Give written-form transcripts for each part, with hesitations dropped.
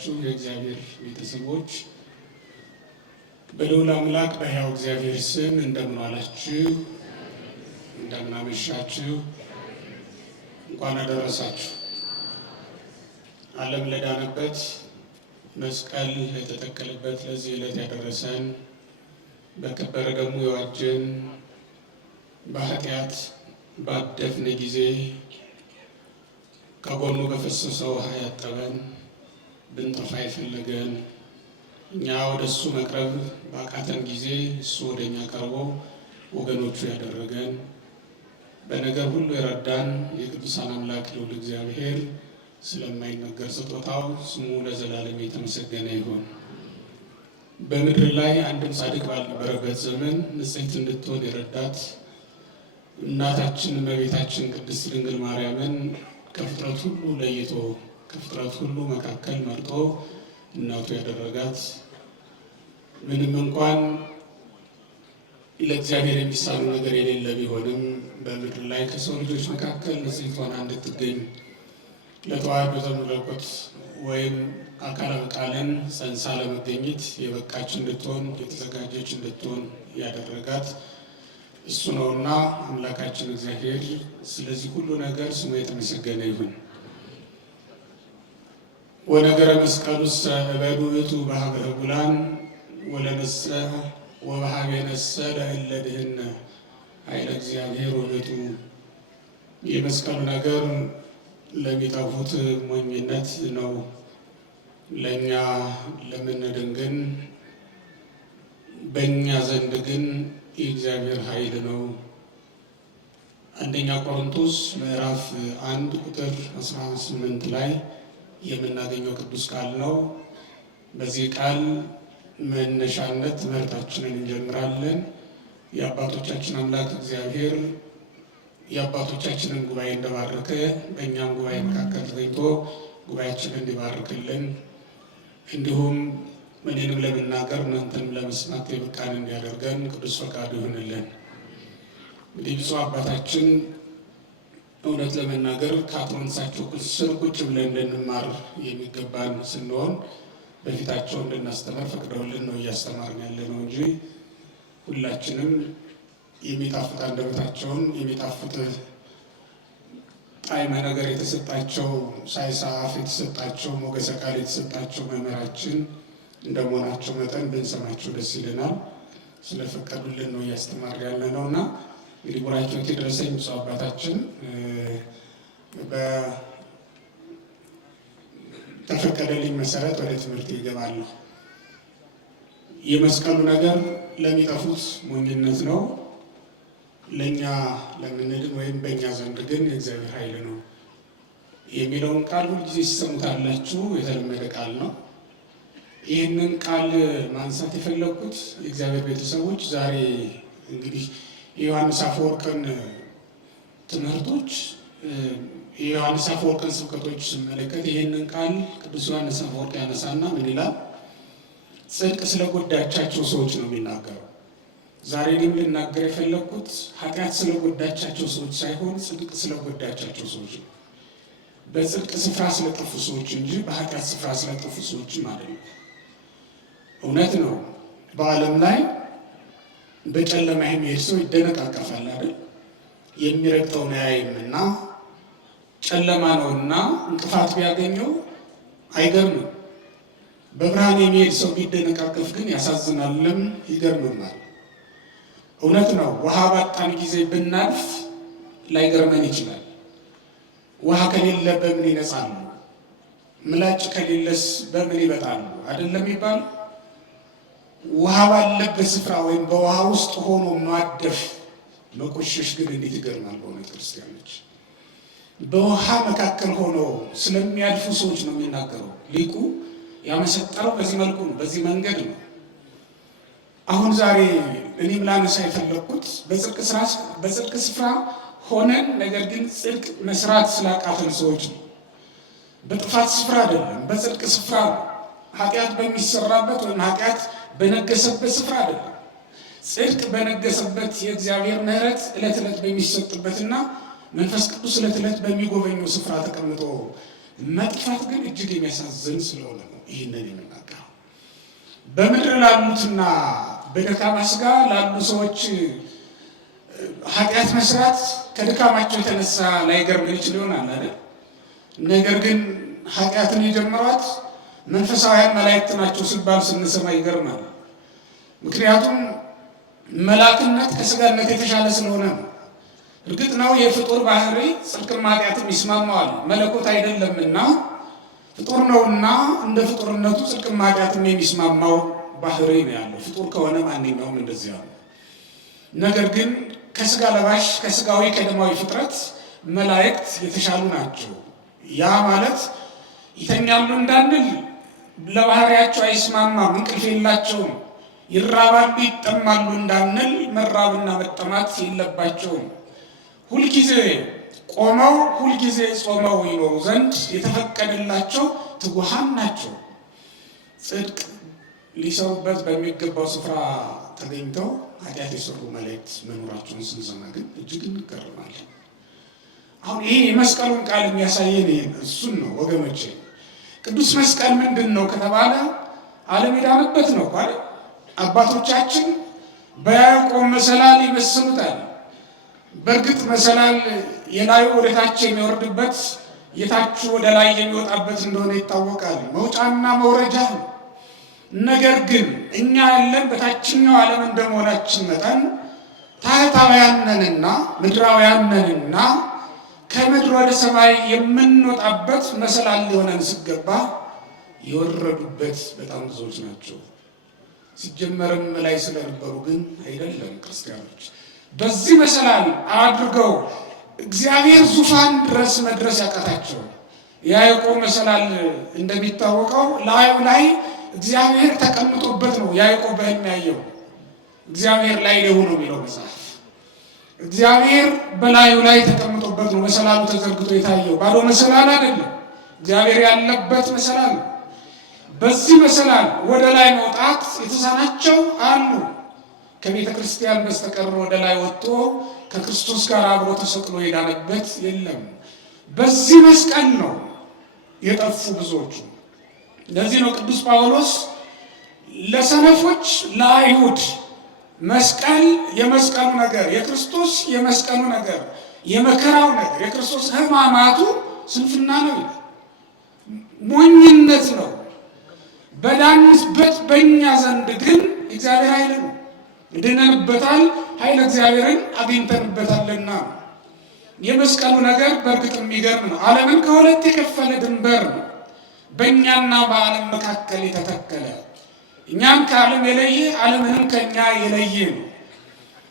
የተከበራችሁ የእግዚአብሔር ቤተሰቦች በልዑል አምላክ በሕያው እግዚአብሔር ስም እንደምን ዋላችሁ፣ እንደምን አመሻችሁ፣ እንኳን አደረሳችሁ። ዓለም ለዳነበት መስቀል የተተከለበት ለዚህ ዕለት ያደረሰን በከበረ ደሙ የዋጀን በኃጢአት ባደፍን ጊዜ ከጎኑ በፈሰሰው ውሃ ያጠበን ብንጠፋ የፈለገን እኛ ወደ እሱ መቅረብ ባቃተን ጊዜ እሱ ወደ እኛ ቀርቦ ወገኖቹ ያደረገን በነገር ሁሉ የረዳን የቅዱሳን አምላክ ልዑል እግዚአብሔር ስለማይነገር ስጦታው ስሙ ለዘላለም የተመሰገነ ይሁን። በምድር ላይ አንድም ጻድቅ ባልነበረበት ዘመን ንጽሕት እንድትሆን የረዳት እናታችን እመቤታችን ቅድስት ድንግል ማርያምን ከፍጥረት ሁሉ ለይቶ ከፍጥረት ሁሉ መካከል መርጦ እናቱ ያደረጋት ምንም እንኳን ለእግዚአብሔር የሚሳነው ነገር የሌለ ቢሆንም በምድር ላይ ከሰው ልጆች መካከል ንጽሕት ሆና እንድትገኝ ለተዋሕዶ ዘመለኮት ወይም አካላዊ ቃልን ጸንሳ ለመገኘት የበቃች እንድትሆን የተዘጋጀች እንድትሆን ያደረጋት እሱ ነውና አምላካችን እግዚአብሔር ስለዚህ ሁሉ ነገር ስሙ የተመሰገነ ይሁን። ወነገረ መስቀሉሰ እበዱ ውእቱ በሀበ ዕቡላን ወለነሰ ወበሀበ ነሰ ለእለ ድኅነ ኃይለ እግዚአብሔር ውእቱ። የመስቀሉ ነገር ለሚጠፉት ሞኝነት ነው፣ ለእኛ ለምንድን ግን በእኛ ዘንድ ግን የእግዚአብሔር ኃይል ነው። አንደኛ ቆሮንቶስ ምዕራፍ 1 ቁጥር 18 ላይ የምናገኘው ቅዱስ ቃል ነው። በዚህ ቃል መነሻነት ትምህርታችንን እንጀምራለን። የአባቶቻችን አምላክ እግዚአብሔር የአባቶቻችንን ጉባኤ እንደባረከ በእኛም ጉባኤ መካከል ተገኝቶ ጉባኤያችንን እንዲባርክልን እንዲሁም እኔንም ለመናገር እናንተንም ለመስማት የበቃን እንዲያደርገን ቅዱስ ፈቃዱ ይሁንልን። እንግዲህ ብፁዕ አባታችን እውነት ለመናገር ከአትሮንሳቸው ስር ቁጭ ብለን እንድንማር የሚገባን ስንሆን በፊታቸው እንድናስተምር ፈቅደውልን ነው እያስተማርን ያለ ነው እንጂ ሁላችንም የሚጣፍጥ አንደበታቸውን የሚጣፍጥ ጣዕመ ነገር የተሰጣቸው ሳይሳ አፍ የተሰጣቸው ሞገሰ ቃል የተሰጣቸው መምህራችን እንደመሆናቸው መጠን ብንሰማቸው ደስ ይለናል። ስለፈቀዱልን ነው እያስተማር ያለ ነው እና እንግዲህ ቡራኬዎት የደረሰኝ ብፁዕ አባታችን በተፈቀደልኝ መሰረት ወደ ትምህርት ይገባለሁ። የመስቀሉ ነገር ለሚጠፉት ሞኝነት ነው፣ ለእኛ ለምንድን ወይም በእኛ ዘንድ ግን የእግዚአብሔር ኃይል ነው የሚለውን ቃል ሁልጊዜ ሲሰሙታላችሁ የተለመደ ቃል ነው። ይህንን ቃል ማንሳት የፈለኩት የእግዚአብሔር ቤተሰቦች ዛሬ እንግዲህ የዮሐንስ አፈወርቅን ትምህርቶች የዮሐንስ አፈወርቅን ስብከቶች ስመለከት ይህንን ቃል ቅዱስ ዮሐንስ አፈወርቅ ያነሳና ምን ይላል? ጽድቅ ስለጎዳቻቸው ሰዎች ነው የሚናገረው። ዛሬ እኔም ልናገር የፈለኩት ኃጢአት ስለጎዳቻቸው ሰዎች ሳይሆን ጽድቅ ስለጎዳቻቸው ሰዎች ነው። በጽድቅ ስፍራ ስለጠፉ ሰዎች እንጂ በኃጢአት ስፍራ ስለጠፉ ሰዎችም አይደለም። እውነት ነው። በዓለም ላይ በጨለማ የሚሄድ ሰው ይደነቃቀፋል አይደል? የሚረግጠውን አያይምና ጨለማ ነውና እንቅፋት ቢያገኘው አይገርምም። በብርሃን የሚሄድ ሰው ቢደነቃቀፍ ግን ያሳዝናልም ይገርምማል። እውነት ነው። ውሃ ባጣን ጊዜ ብናልፍ ላይገርመን ይችላል። ውሃ ከሌለ በምን ይነጻሉ? ምላጭ ከሌለስ በምን ይበጣሉ? አይደለም ይባል። ውሃ ባለበት ስፍራ ወይም በውሃ ውስጥ ሆኖ ማደፍ መቆሸሽ ግን እንዴት ይገርማል! በእውነት ክርስቲያኖች በውሃ መካከል ሆኖ ስለሚያልፉ ሰዎች ነው የሚናገረው ሊቁ። ያመሰጠረው በዚህ መልኩ ነው፣ በዚህ መንገድ ነው። አሁን ዛሬ እኔም ላነሳ የፈለኩት በጽድቅ ስፍራ ሆነን ነገር ግን ጽድቅ መስራት ስላቃተን ሰዎች ነው። በጥፋት ስፍራ አይደለም፣ በጽድቅ ስፍራ ነው። ኃጢአት በሚሰራበት ወይም ኃጢአት በነገሰበት ስፍራ አይደለም። ጽድቅ በነገሰበት የእግዚአብሔር ምሕረት ዕለት ዕለት በሚሰጥበትና መንፈስ ቅዱስ ዕለት ዕለት በሚጎበኘው ስፍራ ተቀምጦ መጥፋት ግን እጅግ የሚያሳዝን ስለሆነ ነው ይህንን የምናገረው። በምድር ላሉትና በደካማ ሥጋ ላሉ ሰዎች ኃጢአት መስራት ከድካማቸው የተነሳ ላይገርም ይችል ይሆናል አይደል? ነገር ግን ኃጢአትን የጀመሯት መንፈሳውያን መላእክት ናቸው ሲባል ስንሰማ ይገርማል። ምክንያቱም መላእክነት ከሥጋነት የተሻለ ስለሆነ ነው። እርግጥ ነው የፍጡር ባህሪ ጽድቅም ኃጢአትም ይስማማዋል። መለኮት አይደለምና ፍጡር ነውና እንደ ፍጡርነቱ ጽድቅም ኃጢአትም የሚስማማው ባህሪ ነው ያለው። ፍጡር ከሆነ ማንኛውም እንደዚያ ነው። ነገር ግን ከሥጋ ለባሽ ከሥጋዊ ከደማዊ ፍጥረት መላእክት የተሻሉ ናቸው። ያ ማለት ይተኛሉ እንዳንል ለባህሪያቸው አይስማማም፣ እንቅልፍ የላቸውም። ይራባሉ ይጠማሉ እንዳንል መራብና መጠማት የለባቸውም። ሁልጊዜ ቆመው ሁልጊዜ ጾመው ይኖሩ ዘንድ የተፈቀደላቸው ትጉሃን ናቸው። ጽድቅ ሊሰሩበት በሚገባው ስፍራ ተገኝተው ኃጢአት የሰሩ መላእክት መኖራቸውን ስንሰማ ግን እጅግ እንገረማለን። አሁን ይሄ የመስቀሉን ቃል የሚያሳየን እሱን ነው ወገኖቼ። ቅዱስ መስቀል ምንድን ነው ከተባለ ዓለም የዳነበት ነው አይደል? አባቶቻችን በያዕቆብ መሰላል ይመስሉታል። በእርግጥ መሰላል የላዩ ወደ ታች የሚወርድበት የታቹ ወደ ላይ የሚወጣበት እንደሆነ ይታወቃል። መውጫና መውረጃ ነው። ነገር ግን እኛ ያለን በታችኛው ዓለም እንደመሆናችን መጠን ታሕታውያን ነንና ምድራውያን ነንና ከምድር ወደ ሰማይ የምንወጣበት መሰላል ሊሆነን ሲገባ የወረዱበት በጣም ብዙዎች ናቸው። ሲጀመርም ላይ ስለነበሩ ግን አይደለም ክርስቲያኖች በዚህ መሰላል አድርገው እግዚአብሔር ዙፋን ድረስ መድረስ ያቃታቸው። የያዕቆብ መሰላል እንደሚታወቀው ላዩ ላይ እግዚአብሔር ተቀምጦበት ነው ያዕቆብ በሕልም ያየው። እግዚአብሔር ላይ ነው የሚለው መጽሐፍ። እግዚአብሔር በላዩ ላይ ተቀምጦበት ነው መሰላሉ ተዘርግቶ የታየው። ባዶ መሰላል አይደለም፣ እግዚአብሔር ያለበት መሰላል። በዚህ መሰላል ወደ ላይ መውጣት የተሳናቸው አሉ። ከቤተ ክርስቲያን በስተቀር ወደ ላይ ወጥቶ ከክርስቶስ ጋር አብሮ ተሰቅሎ የዳነበት የለም። በዚህ መስቀል ነው የጠፉ ብዙዎቹ። ለዚህ ነው ቅዱስ ጳውሎስ ለሰነፎች ለአይሁድ መስቀል የመስቀሉ ነገር የክርስቶስ የመስቀሉ ነገር የመከራው ነገር የክርስቶስ ሕማማቱ ስንፍና ነው፣ ሞኝነት ነው። በዳንበት በእኛ ዘንድ ግን እግዚአብሔር ኃይል ነው። ድነንበታል፣ ኃይለ እግዚአብሔርን አግኝተንበታልና። የመስቀሉ ነገር በእርግጥ የሚገርም ነው። ዓለምን ከሁለት የከፈለ ድንበር ነው በእኛና በዓለም መካከል የተተከለ። እኛም ከዓለም የለየ ዓለምንም ከእኛ የለየ ነው።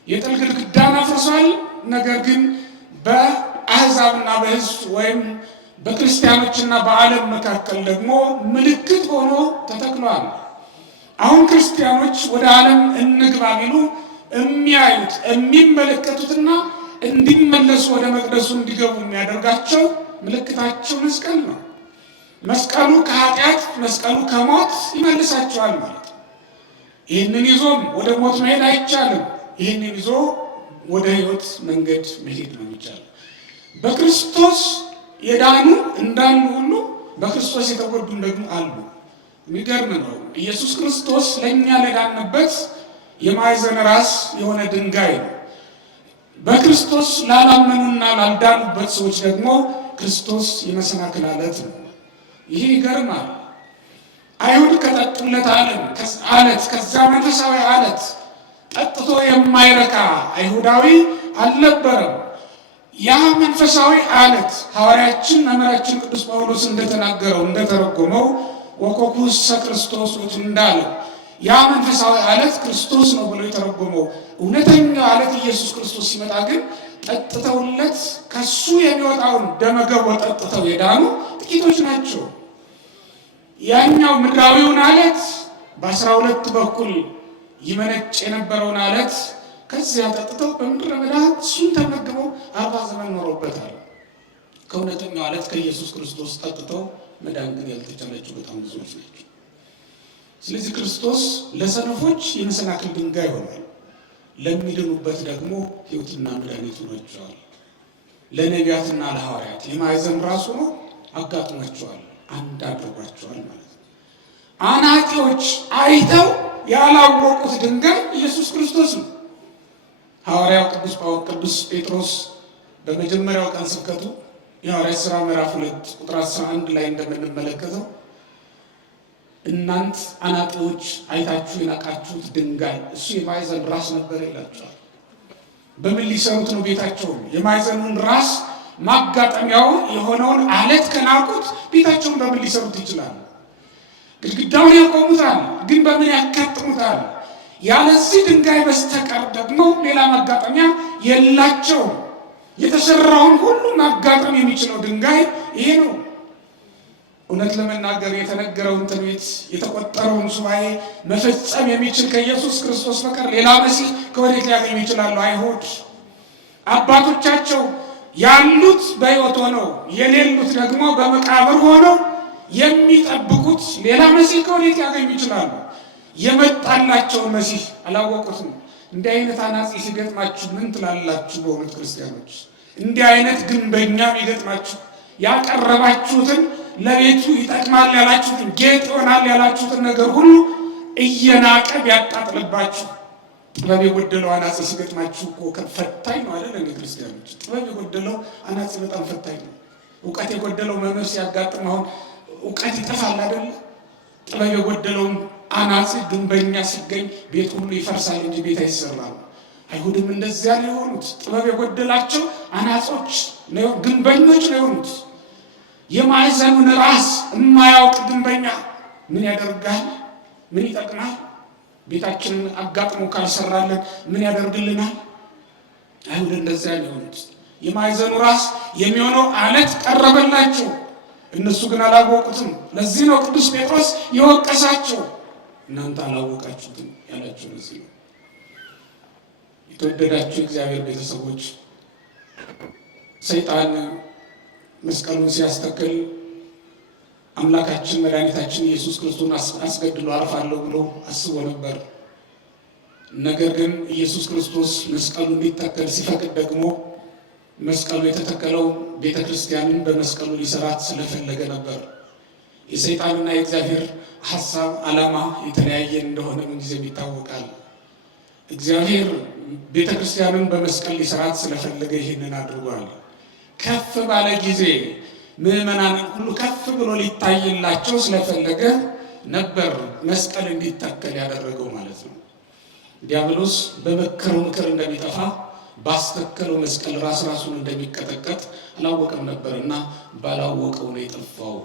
የጥል ግድግዳን አፍርሷል። ነገር ግን በአሕዛብና በሕዝብ ወይም በክርስቲያኖችና በዓለም መካከል ደግሞ ምልክት ሆኖ ተተክሏል። አሁን ክርስቲያኖች ወደ ዓለም እንግባ ቢሉ የሚያዩት የሚመለከቱትና እንዲመለሱ ወደ መቅደሱ እንዲገቡ የሚያደርጋቸው ምልክታቸው መስቀል ነው። መስቀሉ ከኃጢአት መስቀሉ ከሞት ይመልሳቸዋል ማለት ነው። ይህንን ይዞም ወደ ሞት መሄድ አይቻልም። ይህንን ይዞ ወደ ሕይወት መንገድ መሄድ ነው የሚቻለው። በክርስቶስ የዳኑ እንዳሉ ሁሉ በክርስቶስ የተጎዱም ደግሞ አሉ። የሚገርም ነው። ኢየሱስ ክርስቶስ ለእኛ ለዳንበት የማዕዘን ራስ የሆነ ድንጋይ ነው። በክርስቶስ ላላመኑና ላልዳኑበት ሰዎች ደግሞ ክርስቶስ የመሰናክል ዓለት ነው። ይሄ ይገርማል። አይሁድ ከጠጡለት ዓለት ከዛ መንፈሳዊ ዓለት ጠጥቶ የማይረካ አይሁዳዊ አልነበረም። ያ መንፈሳዊ ዓለት ሐዋርያችን መምህራችን ቅዱስ ጳውሎስ እንደተናገረው እንደተረጎመው ወኮኩሰ ክርስቶስ ውእቱ እንዳለ ያ መንፈሳዊ ዓለት ክርስቶስ ነው ብሎ የተረጎመው እውነተኛው ዓለት ኢየሱስ ክርስቶስ ሲመጣ ግን ጠጥተውለት ከሱ የሚወጣውን ደመገቦ ጠጥተው የዳኑ ጥቂቶች ናቸው። ያኛው ምድራዊውን ዓለት በ12 በኩል ይመነጭ የነበረውን ዓለት ከዚያ ጠጥተው በምድረ በዳ እሱን ተመግበው 40 ዘመን ኖሮበታል። ከእውነተኛው ዓለት ከኢየሱስ ክርስቶስ ጠጥተው መዳን ግን ያልተቻላቸው በጣም ብዙዎች ናቸው። ስለዚህ ክርስቶስ ለሰነፎች የመሰናክል ድንጋይ ሆኗል፣ ለሚድኑበት ደግሞ ሕይወትና መድኃኒት ሆኗቸዋል። ለነቢያትና ለሐዋርያት የማዕዘን ራሱ ነው፣ አጋጥሟቸዋል፣ አንድ አድርጓቸዋል ማለት ነው። አናጢዎች አይተው ያላወቁት ድንጋይ ኢየሱስ ክርስቶስ ነው። ሐዋርያው ቅዱስ ጴጥሮስ በመጀመሪያው ቀን ስብከቱ የሐዋርያት ሥራ ምዕራፍ 2 ቁጥር 11 ላይ እንደምንመለከተው እናንት አናጢዎች አይታችሁ የናቃችሁት ድንጋይ እሱ የማዕዘን ራስ ነበር ይላቸዋል። በምን ሊሰሩት ነው ቤታቸውን? የማዕዘኑን ራስ ማጋጠሚያው የሆነውን አለት ከናቁት ቤታቸውን በምን ሊሰሩት ይችላሉ? ግድግዳውን ያቆሙታል፣ ግን በምን ያካጥሙታል? ያለዚህ ድንጋይ በስተቀር ደግሞ ሌላ ማጋጠሚያ የላቸውም። የተሰራውን ሁሉ ማጋጠም የሚችለው ድንጋይ ይሄ ነው። እውነት ለመናገር የተነገረውን ትንቢት የተቆጠረውን ሱባኤ መፈጸም የሚችል ከኢየሱስ ክርስቶስ በቀር ሌላ መሲህ ከወዴት ሊያገኙ ይችላሉ? አይሁድ አባቶቻቸው ያሉት በሕይወት ሆነው የሌሉት ደግሞ በመቃብር ሆነው የሚጠብቁት ሌላ መሲህ ከወዴት ሊያገኙ ይችላሉ? የመጣላቸውን መሲህ አላወቁትም። እንዲህ አይነት አናጺ ሲገጥማችሁ ምን ትላላችሁ? በእውነት ክርስቲያኖች እንዲህ አይነት ግንበኛ ይገጥማችሁ ያቀረባችሁትን ለቤቱ ይጠቅማል ያላችሁትን ጌጥ ይሆናል ያላችሁትን ነገር ሁሉ እየናቀ ቢያጣጥልባችሁ፣ ጥበብ የጎደለው አናጺ ሲገጥማችሁ እኮ ፈታኝ ነው አይደል? ክርስቲያኖች ጥበብ የጎደለው አናጺ በጣም ፈታኝ ነው። እውቀት የጎደለው መምህር ሲያጋጥም አሁን እውቀት ይጠፋል አይደል? ጥበብ የጎደለውን አናጺ ግንበኛ ሲገኝ ቤት ሁሉ ይፈርሳል እንጂ ቤት አይሰራም። አይሁድም እንደዚያ ነው የሆኑት። ጥበብ የጎደላቸው አናጾች ነው፣ ግንበኞች ነው የሆኑት። የማዕዘኑን ራስ የማያውቅ ግንበኛ ምን ያደርጋል? ምን ይጠቅማል? ቤታችንን አጋጥሞ ካልሰራለን ምን ያደርግልናል? አይሁድ እንደዚያ ነው የሆኑት። የማዕዘኑ ራስ የሚሆነው አለት ቀረበላቸው፣ እነሱ ግን አላወቁትም። ለዚህ ነው ቅዱስ ጴጥሮስ የወቀሳቸው። እናንተ አላወቃችሁትም ያላቸው ለዚህ ነው። የተወደዳችሁ እግዚአብሔር ቤተሰቦች ሰይጣን መስቀሉን ሲያስተክል አምላካችን መድኃኒታችን ኢየሱስ ክርስቶስ አስገድሎ አርፋለሁ ብሎ አስቦ ነበር። ነገር ግን ኢየሱስ ክርስቶስ መስቀሉ እንዲተከል ሲፈቅድ ደግሞ መስቀሉ የተተከለው ቤተ ክርስቲያንን በመስቀሉ ሊሰራት ስለፈለገ ነበር። የሰይጣንና የእግዚአብሔር ሐሳብ ዓላማ የተለያየ እንደሆነ ምንጊዜም ይታወቃል። እግዚአብሔር ቤተ ክርስቲያንን በመስቀል ሊሰራት ስለፈለገ ይህንን አድርጓል። ከፍ ባለ ጊዜ ምዕመናንን ሁሉ ከፍ ብሎ ሊታይላቸው ስለፈለገ ነበር መስቀል እንዲተከል ያደረገው ማለት ነው። ዲያብሎስ በመከረው ምክር እንደሚጠፋ ባስተከለው መስቀል ራሱን እንደሚቀጠቀጥ አላወቀም ነበርና ባላወቀው ነው የጠፋው።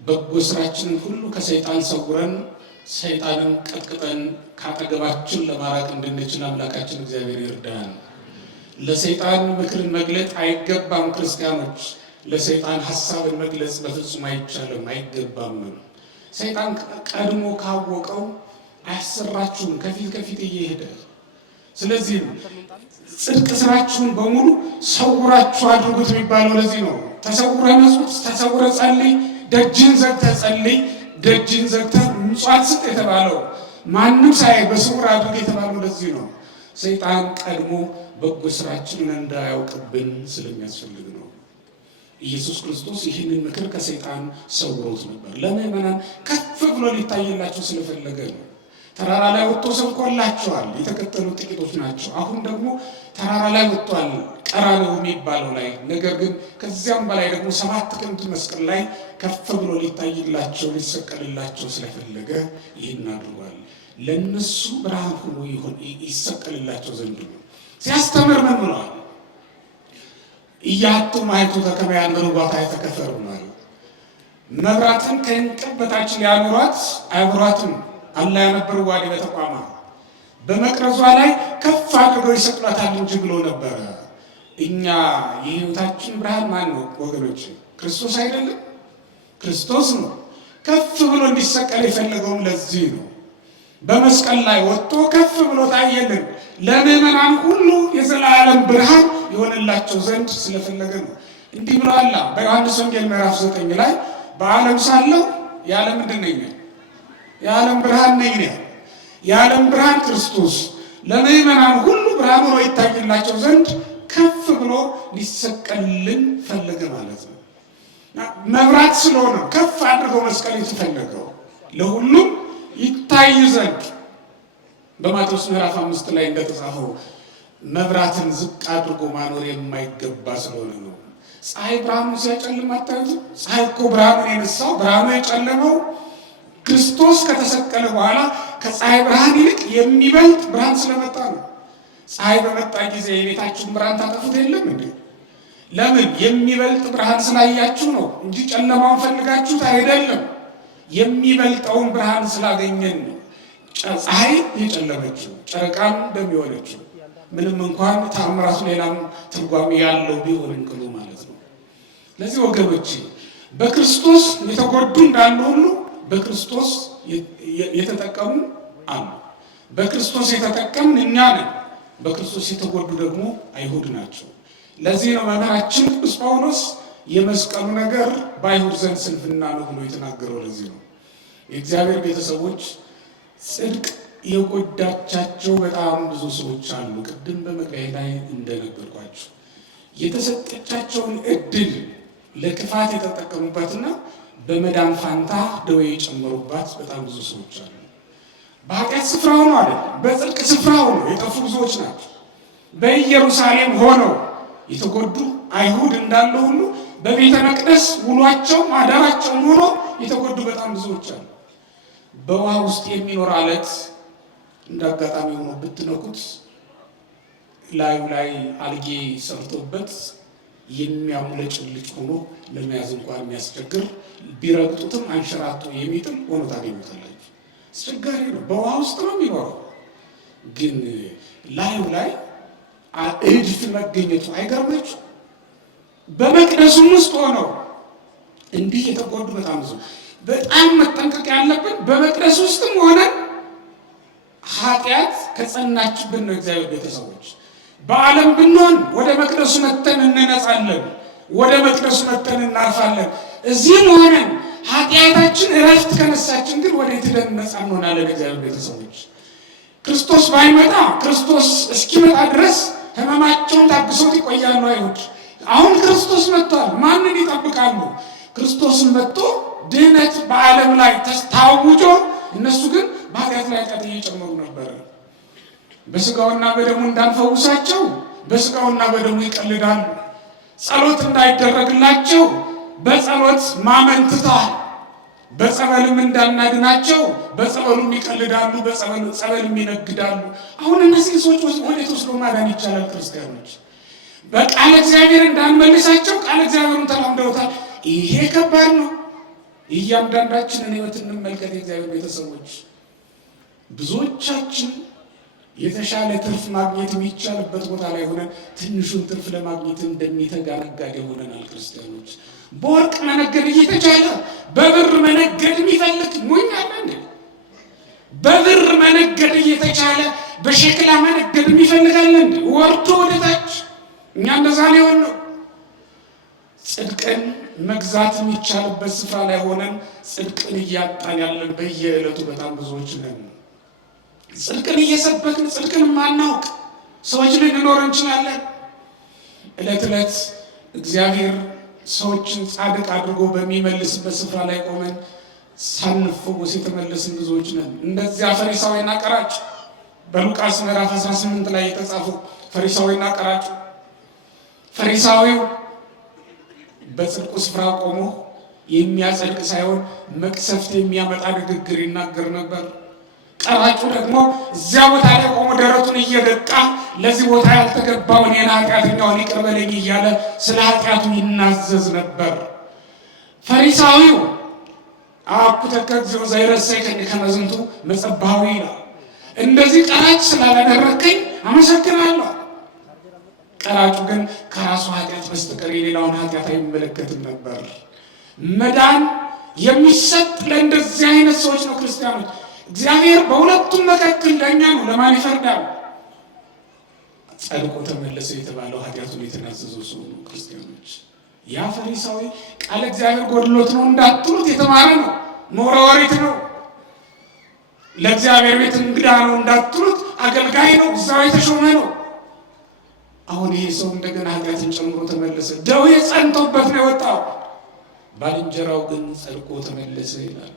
በጎ ስራችንን ሁሉ ከሰይጣን ሰውረን ሰይጣንን ቀጥቅጠን ካጠገባችን ለማራቅ እንድንችል አምላካችን እግዚአብሔር ይርዳን። ለሰይጣን ምክርን መግለጥ አይገባም። ክርስቲያኖች ለሰይጣን ሐሳብን መግለጽ በፍጹም አይቻልም፣ አይገባም። ሰይጣን ቀድሞ ካወቀው አያሰራችሁም ከፊት እየሄደ። ስለዚህ ጽድቅ ስራችሁን በሙሉ ሰውራችሁ አድርጉት የሚባለው ለዚህ ነው። ተሰውረ መጽውት፣ ተሰውረ ጸልይ፣ ደጅን ዘግተህ ጸልይ፣ ደጅን ዘግተህ ምጽዋት ስጥ የተባለው ማንም ሳይ በስውር አድርግ የተባለው ለዚህ ነው። ሰይጣን ቀድሞ በጎ ስራችንን እንዳያውቅብን ስለሚያስፈልግ ነው። ኢየሱስ ክርስቶስ ይህንን ምክር ከሰይጣን ሰውሮት ነበር። ለምዕመናን ከፍ ብሎ ሊታይላቸው ስለፈለገ ነው። ተራራ ላይ ወጥቶ ሰብኮላቸዋል። የተከተሉት ጥቂቶች ናቸው። አሁን ደግሞ ተራራ ላይ ወጥቷል፣ ቀራንዮ የሚባለው ላይ። ነገር ግን ከዚያም በላይ ደግሞ 7 ክንድ መስቀል ላይ ከፍ ብሎ ሊታይላቸው ሊሰቀልላቸው ስለፈለገ ይህን አድርጓል። ለነሱ ብርሃን ሆኖ ይሆን ይሰቀልላቸው ዘንድ ነው። ሲያስተምር ምን ብለዋል? እያቱ ማይቱ ተከማያን በሩባታ የተከፈሩ ማለት መብራትን ከእንቅብ በታች ሊያኖሯት አይብሯትም አላ ያነበሩ ዋዲ በተቋማ በመቅረዟ ላይ ከፍ አድርገው ይሰቅሏታል እንጂ ብሎ ነበረ። እኛ የሕይወታችን ብርሃን ማን ነው ወገኖች? ክርስቶስ አይደለም? ክርስቶስ ነው። ከፍ ብሎ እንዲሰቀል የፈለገውም ለዚህ ነው። በመስቀል ላይ ወጥቶ ከፍ ብሎ ታየልን። ለምዕመናን ሁሉ የዘላለም ብርሃን የሆነላቸው ዘንድ ስለፈለገ ነው። እንዲህ ብሏል በዮሐንስ ወንጌል ምዕራፍ 9 ላይ በዓለም ሳለሁ የዓለም ምንድን ነኝ? የዓለም ብርሃን ነኝ። የዓለም ብርሃን ክርስቶስ ለምዕመናን ሁሉ ብርሃን ሆኖ ይታይላቸው ዘንድ ከፍ ብሎ ሊሰቀልልን ፈለገ ማለት ነው። መብራት ስለሆነ ከፍ አድርገው መስቀል የተፈለገው ለሁሉም ይታይ ዘንድ በማቴዎስ ምዕራፍ 5 ላይ እንደተጻፈው መብራትን ዝቅ አድርጎ ማኖር የማይገባ ስለሆነ ነው። ፀሐይ ብርሃኑን ሲያጨልም አታዩት? ፀሐይ እኮ ብርሃኑን የነሳው ብርሃኑ የጨለመው ክርስቶስ ከተሰቀለ በኋላ ከፀሐይ ብርሃን ይልቅ የሚበልጥ ብርሃን ስለመጣ ነው። ፀሐይ በመጣ ጊዜ የቤታችሁን ብርሃን ታጠፉት የለም እንዴ? ለምን? የሚበልጥ ብርሃን ስላያችሁ ነው እንጂ ጨለማውን ፈልጋችሁት አይደለም። የሚበልጠውን ብርሃን ስላገኘን ነው ፀሐይ የጨለመችው ጨረቃም እንደሚሆነችው። ምንም እንኳን ታምራቱ ሌላም ትርጓሜ ያለው ቢሆንም ቅሉ ማለት ነው። ለዚህ ወገኖች በክርስቶስ የተጎዱ እንዳሉ ሁሉ በክርስቶስ የተጠቀሙ አሉ። በክርስቶስ የተጠቀምን እኛ ነን። በክርስቶስ የተጎዱ ደግሞ አይሁድ ናቸው። ለዚህ ነው መምህራችን ቅዱስ ጳውሎስ የመስቀሉ ነገር በአይሁድ ዘንድ ስንፍና ነው ብሎ የተናገረው። ለዚህ ነው የእግዚአብሔር ቤተሰቦች ጽድቅ የጎዳቻቸው በጣም ብዙ ሰዎች አሉ። ቅድም በመግቢያ ላይ እንደነገርኳቸው የተሰጠቻቸውን እድል ለክፋት የተጠቀሙባትና በመዳን ፋንታ ደዌ የጨመሩባት በጣም ብዙ ሰዎች አሉ። በኃጢአት ስፍራ ሆነው አይደለም፣ በጽድቅ ስፍራ ሆነው የጠፉ ብዙዎች ናቸው። በኢየሩሳሌም ሆነው የተጎዱ አይሁድ እንዳለ ሁሉ በቤተ መቅደስ ውሏቸው ማዳራቸውም ሆኖ የተጎዱ በጣም ብዙዎች አሉ። በውሃ ውስጥ የሚኖር አለት እንዳጋጣሚ ሆኖ ብትነኩት ላዩ ላይ አልጌ ሰርቶበት የሚያሙለጭልጭ ሆኖ ለመያዝ እንኳን የሚያስቸግር ቢረግጡትም አንሸራቶ የሚጥል ሆኖ ታገኙታላችሁ። አስቸጋሪ ነው። በውሃ ውስጥ ነው የሚኖረው፣ ግን ላዩ ላይ እድፍ መገኘቱ አይገርማችሁ? በመቅደሱም ውስጥ ሆነው እንዲህ የተጎዱ በጣም ብዙ። በጣም መጠንቀቅ ያለብን በመቅደስ ውስጥም ሆነን ኃጢአት ከጸናችብን ነው። እግዚአብሔር ቤተሰቦች በዓለም ብንሆን ወደ መቅደሱ መተን እንነጻለን፣ ወደ መቅደሱ መተን እናርፋለን። እዚህም ሆነን ኃጢአታችን እረፍት ከነሳችን ግን ወደ የትደን ነጻ እንሆናለን። እግዚአብሔር ቤተሰቦች ክርስቶስ ባይመጣ ክርስቶስ እስኪመጣ ድረስ ሕመማቸውን ታግሶት ይቆያሉ አይሁድ። አሁን ክርስቶስ መጥቷል። ማንን ይጠብቃሉ? ክርስቶስን መጥቶ ድህነት በዓለም ላይ ታውጆ እነሱ ግን በኃጢአት ላይ ኃጢአት እየጨመሩ ነበር። በስጋውና በደሙ እንዳንፈውሳቸው በስጋውና በደሙ ይቀልዳሉ። ጸሎት እንዳይደረግላቸው በጸሎት ማመን ትተዋል። በጸበልም እንዳናድናቸው በጸበሉም ይቀልዳሉ፣ በጸበልም ይነግዳሉ። አሁን እነዚህ ሰዎች ወዴት ወስዶ ማዳን ይቻላል? ክርስቲያኖች በቃለ እግዚአብሔር እንዳንመልሳቸው ቃለ እግዚአብሔሩን ተላምደውታል። ይሄ ከባድ ነው። እያንዳንዳችንን ሕይወት እንመልከት። የእግዚአብሔር ቤተሰቦች ብዙዎቻችን የተሻለ ትርፍ ማግኘት የሚቻልበት ቦታ ላይ ሆነን ትንሹን ትርፍ ለማግኘት እንደሚተጋ ነጋዴ ሆነናል። ክርስቲያኖች በወርቅ መነገድ እየተቻለ በብር መነገድ የሚፈልግ ሞኝ አለ እንዴ? በብር መነገድ እየተቻለ በሸክላ መነገድ የሚፈልግ አለ እንዴ? ወርዶ ወደታች። እኛ እንደዛ ሊሆን ነው። ጽድቅን መግዛት የሚቻልበት ስፍራ ላይ ሆነን ጽድቅን እያጣን ያለን በየዕለቱ በጣም ብዙዎች ነን። ጽድቅን እየሰበክን ጽድቅን ማናውቅ ሰዎች ልንኖር እንችላለን። ዕለት ዕለት እግዚአብሔር ሰዎችን ጻድቅ አድርጎ በሚመልስበት ስፍራ ላይ ቆመን ሳንፈወስ የተመለስን ብዙዎች ነን። እንደዚያ ፈሪሳዊና ቀራጭ በሉቃስ ምዕራፍ 18 ላይ የተጻፈው ፈሪሳዊና ቀራጭ። ፈሪሳዊው በጽድቁ ስፍራ ቆሞ የሚያጸድቅ ሳይሆን መቅሰፍት የሚያመጣ ንግግር ይናገር ነበር። ቀራጩ ደግሞ እዚያ ቦታ ላይ ቆሞ ደረቱን እየደቃ ለዚህ ቦታ ያልተገባውን የኔ ኃጢአተኛውን ይቅር በለኝ እያለ ስለ ኃጢአቱ ይናዘዝ ነበር። ፈሪሳዊው አኩተከ እግዚኦ ዘይረሰይከኒ ከመ ዝንቱ መጸባዊ ይላል። እንደዚህ ቀራጭ ስላላደረከኝ አመሰግናለሁ። ቀራጩ ግን ከራሱ ኃጢአት በስተቀር የሌላውን ኃጢአት አይመለከትም ነበር። መዳን የሚሰጥ ለእንደዚህ አይነት ሰዎች ነው። ክርስቲያኖች እግዚአብሔር በሁለቱም መካከል ዳኛ ነው። ለማን ይፈርዳል? ጸድቆ ተመለሰ የተባለው ኃጢአቱን የተናዘዘው ሰው ነው። ክርስቲያኖች ያ ፈሪሳዊ ቃለ እግዚአብሔር ጎድሎት ነው እንዳትሉት የተማረ ነው። ኖረ ወሪት ነው። ለእግዚአብሔር ቤት እንግዳ ነው እንዳትሉት አገልጋይ ነው። እዛው የተሾመ ነው። አሁን ይሄ ሰው እንደገና ኃጢአትን ጨምሮ ተመለሰ። ደዌ ጸንቶበት ነው የወጣው። ባልንጀራው ግን ጸድቆ ተመለሰ ይላል።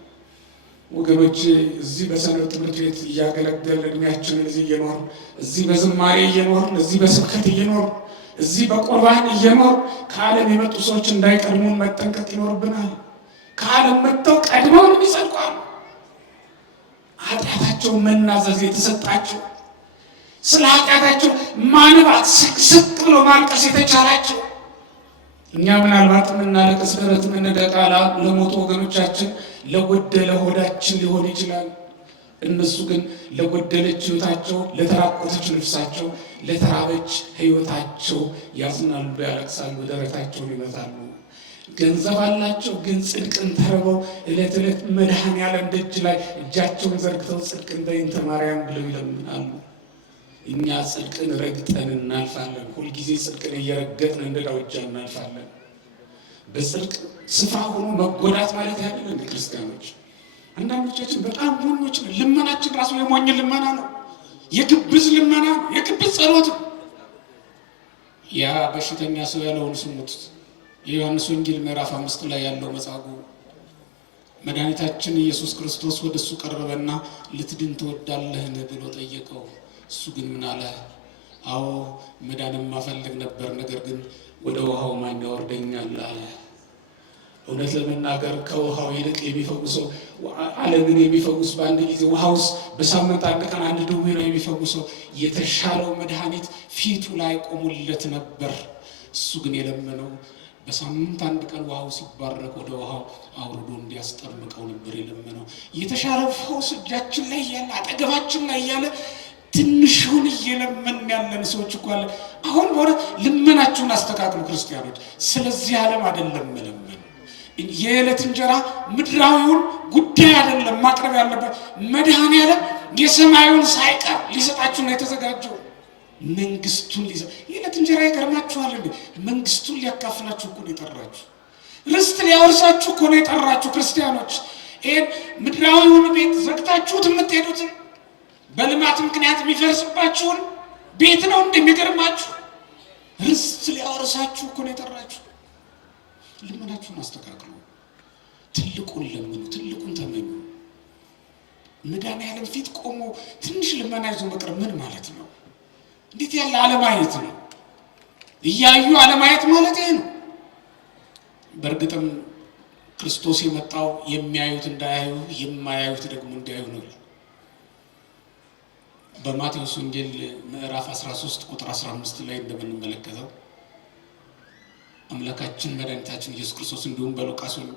ወገኖች እዚህ በሰንበት ትምህርት ቤት እያገለገልን እድሜያችንን እዚህ እየኖርን እዚህ በዝማሬ እየኖርን እዚህ በስብከት እየኖርን እዚህ በቁርባን እየኖርን ከዓለም የመጡ ሰዎች እንዳይቀድሙን መጠንቀቅ ይኖርብናል። ከዓለም መጥተው ቀድመውን ይጸድቃሉ። ኃጢአታቸው መናዘዝ የተሰጣቸው ስለ ኃጢአታቸው ማንባት ስቅ ብሎ ማልቀስ የተቻላቸው እኛ ምናልባት የምናለቅስ ደረት የምንደቃ ለሞቱ ወገኖቻችን ለጎደለ ሆዳችን ሊሆን ይችላል። እነሱ ግን ለጎደለች ሕይወታቸው፣ ለተራቆተች ነፍሳቸው፣ ለተራበች ሕይወታቸው ያዝናሉ፣ ያለቅሳሉ፣ ደረታቸውን ይመታሉ። ገንዘብ አላቸው፣ ግን ጽድቅን ተርበው ዕለት ዕለት መድኃኔዓለም ደጅ ላይ እጃቸውን ዘርግተው ጽድቅን በእንተ ማርያም ብለው ይለምናሉ። እኛ ጽድቅን ረግጠን እናልፋለን። ሁልጊዜ ጽድቅን እየረገጥን እንደ ዳውጃ እናልፋለን። በጽድቅ ስፍራ ሆኖ መጎዳት ማለት ያለን እንደ ክርስቲያኖች አንዳንዶቻችን በጣም ሞኞች ነን። ልመናችን ራሱ የሞኝ ልመና ነው፣ የግብዝ ልመና ነው፣ የግብዝ ጸሎት ነው። ያ በሽተኛ ሰው ያለውን ስሙት። የዮሐንስ ወንጌል ምዕራፍ 5 ላይ ያለው መጻጉዕ መድኃኒታችን ኢየሱስ ክርስቶስ ወደ እሱ ቀረበና ልትድን ትወዳለህን ብሎ ጠየቀው። እሱ ግን ምን አለ? አዎ መዳንም ማፈልግ ነበር፣ ነገር ግን ወደ ውሃው ማን ያወርደኛል አለ። እውነት ለመናገር ከውሃው ይልቅ የሚፈውሰው ዓለምን የሚፈውስ በአንድ ጊዜ ውሃ ውስጥ በሳምንት አንድ ቀን አንድ ድዌ ነው የሚፈውሰው። የተሻለው መድኃኒት ፊቱ ላይ ቆሙለት ነበር። እሱ ግን የለመነው በሳምንት አንድ ቀን ውሃው ሲባረክ ወደ ውሃው አውርዶ እንዲያስጠምቀው ነበር የለመነው። የተሻለ ፈውስ እጃችን ላይ ያለ አጠገባችን ላይ ያለ ትንሹን እየለመን ያለን ሰዎች እኮ አለ። አሁን በእውነት ልመናችሁን አስተካክሉ ክርስቲያኖች። ስለዚህ ዓለም አይደለም መለመን። የዕለት እንጀራ ምድራዊውን ጉዳይ አይደለም ማቅረብ ያለበት። መድኃኔዓለም የሰማዩን ሳይቀር ሊሰጣችሁ ነው የተዘጋጀው። መንግስቱን የዕለት እንጀራ ይገርማችኋል እንዴ? መንግስቱን ሊያካፍላችሁ እኮ ነው የጠራችሁ። ርስት ሊያወርሳችሁ እኮ ነው የጠራችሁ ክርስቲያኖች። ይሄን ምድራዊውን ቤት ዘግታችሁት የምትሄዱትን በልማት ምክንያት የሚፈርስባችሁን ቤት ነው እንደሚገርማችሁ። ርስት ሊያወርሳችሁ እኮ ነው የጠራችሁ። ልመናችሁን አስተካክሉ። ትልቁን ለምኑ፣ ትልቁን ተመኙ። መድኃኔዓለም ፊት ቆሞ ትንሽ ልመና ይዞ መቅረብ ምን ማለት ነው? እንዴት ያለ አለማየት ነው! እያዩ አለማየት ማለት ይሄ ነው። በእርግጥም ክርስቶስ የመጣው የሚያዩት እንዳያዩ የማያዩት ደግሞ እንዲያዩ ነው። በማቴዎስ ወንጌል ምዕራፍ 13 ቁጥር 15 ላይ እንደምንመለከተው አምላካችን መድኃኒታችን ኢየሱስ ክርስቶስ እንዲሁም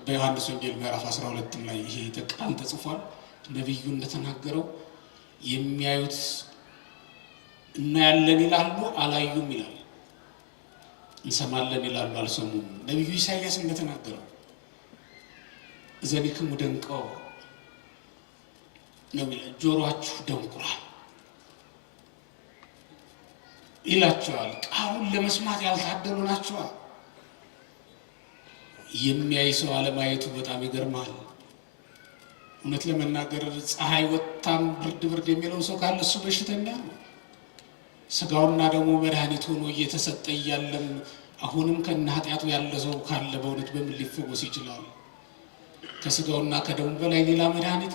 በዮሐንስ ወንጌል ምዕራፍ 12 ላይ ይሄ ቃል ተጽፏል። ነቢዩ እንደተናገረው የሚያዩት እናያለን ይላሉ፣ አላዩም ይላል። እንሰማለን ይላሉ፣ አልሰሙም። ነቢዩ ኢሳይያስ እንደተናገረው እዘኒክሙ ደንቀው ነው የሚለው፣ ጆሮአችሁ ደንቁሯል ይላቸዋል። ቃሉን ለመስማት ያልታደሉ ናቸዋል። የሚያይ ሰው አለማየቱ በጣም ይገርማል። እውነት ለመናገር ፀሐይ ወጣም ብርድ የሚለው ሰው ካለ እሱ በሽተኛ ነው። ስጋውና ደግሞ መድኃኒት ሆኖ እየተሰጠ እያለም አሁንም ከነ ኃጢአቱ ያለ ሰው ካለ በእውነት በምን ሊፈወስ ይችላል? ከስጋውና ከደሙ በላይ ሌላ መድኃኒት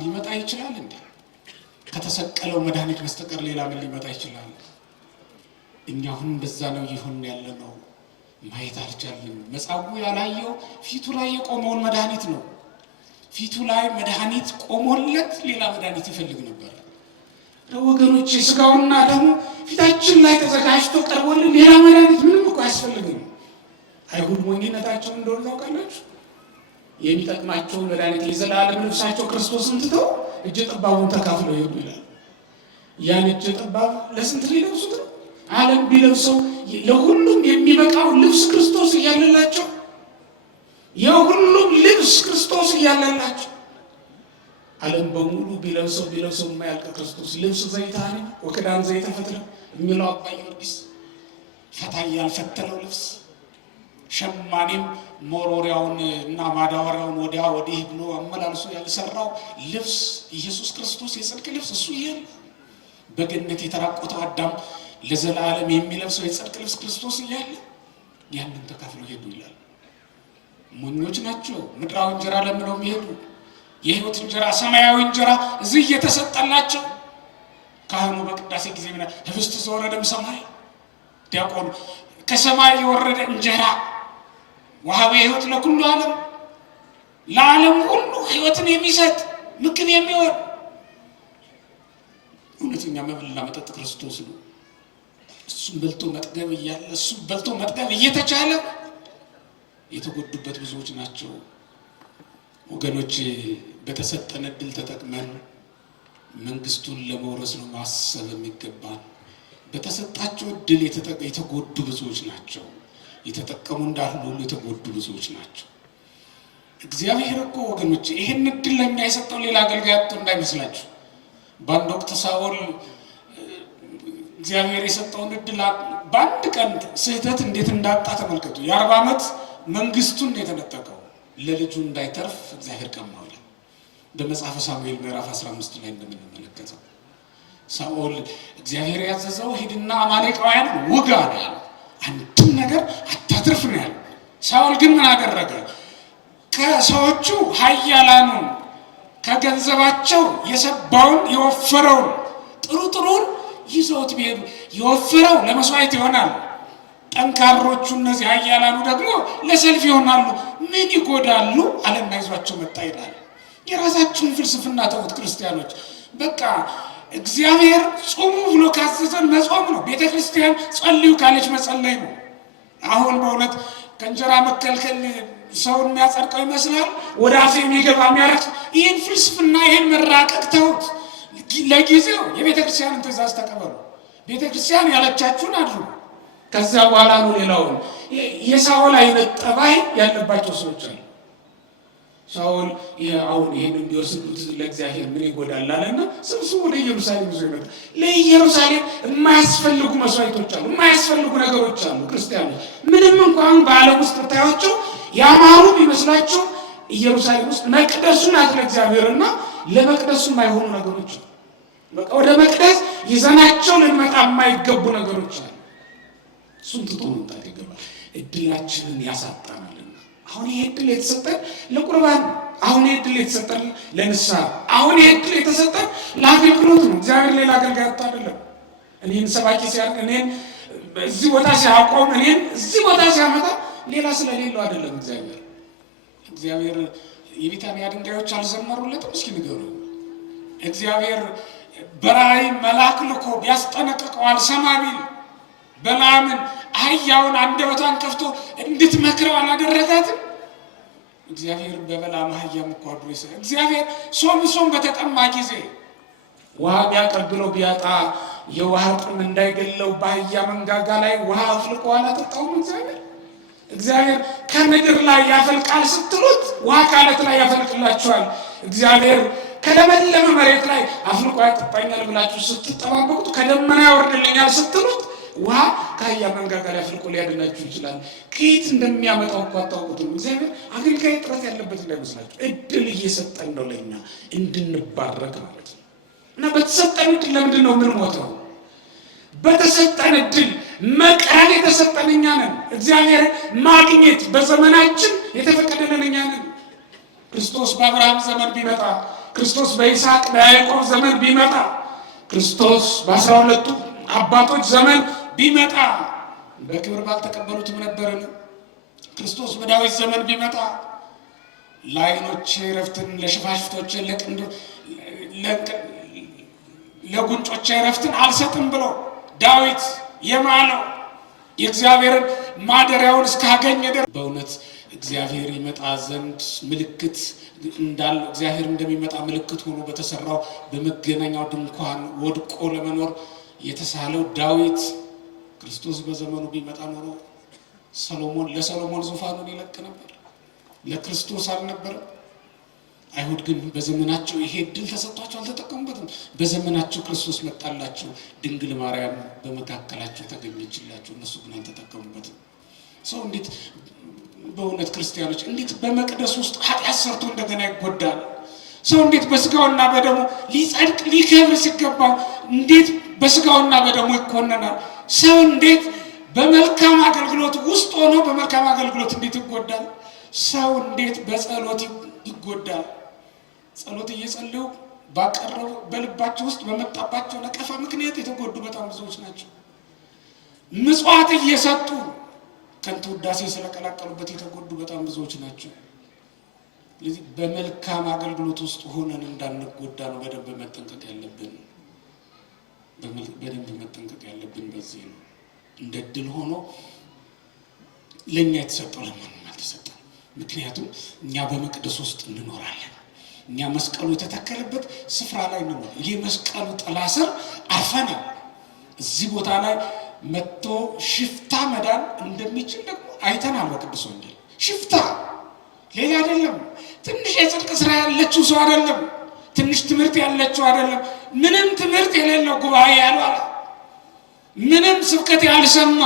ሊመጣ ይችላል እንዴ? ከተሰቀለው መድኃኒት በስተቀር ሌላ ምን ሊመጣ ይችላል? እኛ አሁን እንደዛ ነው ይሁን ያለ ነው። ማየት አልቻልንም። መጻጉዕ ያላየው ፊቱ ላይ የቆመውን መድኃኒት ነው። ፊቱ ላይ መድኃኒት ቆሞለት ሌላ መድኃኒት ይፈልግ ነበር። ወገኖች ስጋውና ደሙ ፊታችን ላይ ተዘጋጅቶ ቀርቦልን ሌላ መድኃኒት ምንም እኮ አያስፈልግም። አይሁድ ሞኝነታቸው እንደሆነ ታውቃላችሁ። የሚጠቅማቸውን መድኃኒት የዘላለም ልብሳቸው ክርስቶስን ትተው እጀ ጠባቡን ተካፍለው ይሄዱ ይላል። ያን እጀ ጠባብ ለስንት ሊለብሱት ነው? ዓለም ቢለብሰው ለሁሉም የሚበቃው ልብስ ክርስቶስ እያለላቸው፣ የሁሉም ልብስ ክርስቶስ እያለላቸው ዓለም በሙሉ ቢለብሰው የማያልቅ ክርስቶስ ልብስ ዘይታኒ ወክዳን ዘይተ ፈትለ የሚለው አባ ጊዮርጊስ ፈታ ያልፈተለው ልብስ ሸማኔም ሞሮሪያውን እና ማዳወሪያውን ወዲያ ወዲህ ብሎ አመላልሶ ያልሰራው ልብስ ኢየሱስ ክርስቶስ የጽድቅ ልብስ እሱ ይሄን በገነት የተራቆተው አዳም ለዘላለም የሚለብሰው የጽድቅ ልብስ ክርስቶስ እያለ ያንን ተካፍሎ ሄዱ ይላል። ሞኞች ናቸው። ምድራዊ እንጀራ ለምነው የሚሄዱ የህይወት እንጀራ ሰማያዊ እንጀራ እዚህ እየተሰጠላቸው ካህኑ በቅዳሴ ጊዜ ምን ህብስት ዘወረደም ሰማይ ዲያቆኑ ከሰማይ የወረደ እንጀራ ወሀበ ህይወት ለኩሉ ዓለም ለዓለም ሁሉ ህይወትን የሚሰጥ ምግብ የሚሆን እውነተኛ መብልና መጠጥ ክርስቶስ ነው። እሱም በልቶ መጥገብ እያለ እሱም በልቶ መጥገብ እየተቻለ የተጎዱበት ብዙዎች ናቸው። ወገኖች በተሰጠን እድል ተጠቅመን መንግስቱን ለመውረስ ነው ማሰብ የሚገባን። በተሰጣቸው እድል የተጎዱ ብዙዎች ናቸው። የተጠቀሙ እንዳሉ ሁሉ የተጎዱ ብዙዎች ናቸው። እግዚአብሔር እኮ ወገኖች ይሄን እድል ለኛ የሰጠው ሌላ አገልጋይ አጥቶ እንዳይመስላችሁ። በአንድ ወቅት ሳኦል እግዚአብሔር የሰጠውን እድል በአንድ ቀን ስህተት እንዴት እንዳጣ ተመልከቱ። የ40 ዓመት መንግስቱን የተነጠቀው ለልጁ እንዳይተርፍ እግዚአብሔር ቀማው። በመጽሐፈ ሳሙኤል ምዕራፍ 15 ላይ እንደምንመለከተው ሳኦል እግዚአብሔር ያዘዘው ሂድና አማሌቃውያን ውጋ ነው ያለው። አንድም ነገር አታትርፍ ነው ያለው። ሳኦል ግን ምን አደረገ? ከሰዎቹ ኃያላኑን ከገንዘባቸው የሰባውን የወፈረውን ጥሩጥሩን ይዘውት ቢሄዱ የወፈረው ለመስዋዕት ይሆናል፣ ጠንካሮቹ እነዚህ ኃያላኑ ደግሞ ለሰልፍ ይሆናሉ፣ ምን ይጎዳሉ አለና ይዟቸው መጣ ይላል። የራሳችሁን ፍልስፍና ተውት ክርስቲያኖች። በቃ እግዚአብሔር ጾሙ ብሎ ካዘዘን መጾም ነው። ቤተክርስቲያን ጸልዩ ካለች መጸለይ ነው። አሁን በእውነት ከእንጀራ መከልከል ሰውን የሚያጸድቀው ይመስላል፣ ወደ አፍ የሚገባ የሚያረክ። ይህን ፍልስፍና ይህን መራቀቅ ተውት። ለጊዜው የቤተክርስቲያንን ትእዛዝ ተቀበሉ። ቤተክርስቲያን ያለቻችሁን አድርጉ። ከዛ በኋላ ነው ሌላውን። የሳኦል አይነት ጠባይ ያለባቸው ሰዎች አሉ። ሳኦል አሁን ይሄን እንዲወስዱት ለእግዚአብሔር ምን ይጎዳል አለና ስብስቡ ወደ ኢየሩሳሌም ይዞ ይመጣ። ለኢየሩሳሌም የማያስፈልጉ መስዋዕቶች አሉ፣ የማያስፈልጉ ነገሮች አሉ። ክርስቲያኖች ምንም እንኳን በዓለም ውስጥ ታያቸው ያማሩ ቢመስላቸው ኢየሩሳሌም ውስጥ መቅደሱ ናት ለእግዚአብሔርና ለመቅደሱ የማይሆኑ ነገሮች አሉ። በቃ ወደ መቅደስ ይዘናቸው ልንመጣ የማይገቡ ነገሮች አሉ። እሱን ትቶ መምጣት ይገባል። እድላችንን ያሳጣናልና አሁን ይሄ እድል የተሰጠን ለቁርባን፣ አሁን ይሄ እድል የተሰጠን ለንስሐ፣ አሁን ይሄ እድል የተሰጠን ለአገልግሎት ነው። እግዚአብሔር ሌላ አገልጋይ አጥቶ አይደለም። እኔን ሰባኪ ሲያደርግ፣ እኔን እዚህ ቦታ ሲያቆም፣ እኔን እዚህ ቦታ ሲያመጣ ሌላ ስለሌለው አይደለም። እግዚአብሔር የቢታንያ ድንጋዮች አልዘመሩለትም? እስኪ ንገሩ። እግዚአብሔር በራእይ መልአክ ልኮ ቢያስጠነቅቀው አልሰማ ቢል በለዓምን አህያውን አንደበቷን ከፍቶ እንድትመክረው አላደረጋትም? እግዚአብሔር በበለዓም አህያም እኮ አድሮ ይሰራል። እግዚአብሔር ሶምሶን በተጠማ ጊዜ ውሃ ቢያቀብለው ቢያጣ የውሃ ጥም እንዳይገለው በአህያ መንጋጋ ላይ ውሃ አፍልቆ አላጠጣውም? እግዚአብሔር ከምድር ላይ ያፈልቃል ስትሉት ውሃ ከዓለት ላይ ያፈልቅላችኋል። እግዚአብሔር ከለመለመ መሬት ላይ አፍልቆ ያጠጣኛል ብላችሁ ስትጠባበቁት ከደመና ያወርድልኛል ስትሉት ውሃ ከአህያ መንጋጋ ላይ አፍልቆ ሊያድናችሁ ይችላል። ከየት እንደሚያመጣው እኮ አታውቁትም። እግዚአብሔር አገልጋይ ጥረት ያለበት እንዳይመስላችሁ እድል እየሰጠን ነው ለእኛ እንድንባረክ ማለት ነው። እና በተሰጠን እድል ለምንድን ነው የምንሞተው? በተሰጠን እድል መቅረብ የተሰጠን እኛ ነን። እግዚአብሔር ማግኘት በዘመናችን የተፈቀደልን እኛ ነን። ክርስቶስ በአብርሃም ዘመን ቢመጣ፣ ክርስቶስ በይስሐቅ በያዕቆብ ዘመን ቢመጣ፣ ክርስቶስ በ12ቱ አባቶች ዘመን ቢመጣ በክብር ባልተቀበሉትም ነበርን? ክርስቶስ በዳዊት ዘመን ቢመጣ ለዓይኖቼ ረፍትን፣ ለሽፋሽፍቶቼ ለጉንጮቼ ረፍትን አልሰጥም ብሎ ዳዊት የማለው የእግዚአብሔርን ማደሪያውን እስካገኘ ድረስ በእውነት እግዚአብሔር ይመጣ ዘንድ ምልክት እንዳለው እግዚአብሔር እንደሚመጣ ምልክት ሆኖ በተሰራው በመገናኛው ድንኳን ወድቆ ለመኖር የተሳለው ዳዊት ክርስቶስ በዘመኑ ቢመጣ ኖሮ ለሰሎሞን ዙፋኑን ይለቅ ነበር፣ ለክርስቶስ አልነበረም። አይሁድ ግን በዘመናቸው ይሄ እድል ተሰጥቷቸው አልተጠቀሙበትም። በዘመናቸው ክርስቶስ መጣላቸው፣ ድንግል ማርያም በመካከላቸው ተገኘችላቸው፣ እነሱ ግን አልተጠቀሙበትም። ሰው እንዴት በእውነት ክርስቲያኖች እንዴት በመቅደስ ውስጥ ኃጢአት ሰርቶ እንደገና ይጎዳል? ሰው እንዴት በስጋውና በደሙ ሊጸድቅ ሊከብር ሲገባው እንዴት በስጋውና በደሙ ይኮነናል? ሰው እንዴት በመልካም አገልግሎት ውስጥ ሆኖ በመልካም አገልግሎት እንዴት ይጎዳል? ሰው እንዴት በጸሎት ይጎዳል? ጸሎት እየጸለዩ ባቀረቡ በልባቸው ውስጥ በመጣባቸው ነቀፋ ምክንያት የተጎዱ በጣም ብዙዎች ናቸው። ምጽዋት እየሰጡ ከንቱ ውዳሴ ስለቀላቀሉበት የተጎዱ በጣም ብዙዎች ናቸው። ስለዚህ በመልካም አገልግሎት ውስጥ ሆነን እንዳንጎዳ ነው በደንብ መጠንቀቅ ያለብን። በደንብ መጠንቀቅ ያለብን በዚህ ነው። እንደ ድል ሆኖ ለእኛ የተሰጠው ለማንም አልተሰጠም። ምክንያቱም እኛ በመቅደስ ውስጥ እንኖራለን። እኛ መስቀሉ የተተከለበት ስፍራ ላይ እንኖር። ይህ መስቀሉ ጥላ ስር አርፈናል። እዚህ ቦታ ላይ መጥቶ ሽፍታ መዳን እንደሚችል ደግሞ አይተናል በቅዱስ ወንጌል። ሽፍታ ሌላ አይደለም። ትንሽ የጽድቅ ስራ ያለችው ሰው አይደለም። ትንሽ ትምህርት ያለችው አይደለም። ምንም ትምህርት የሌለው ጉባኤ ያልዋለ ምንም ስብከት ያልሰማ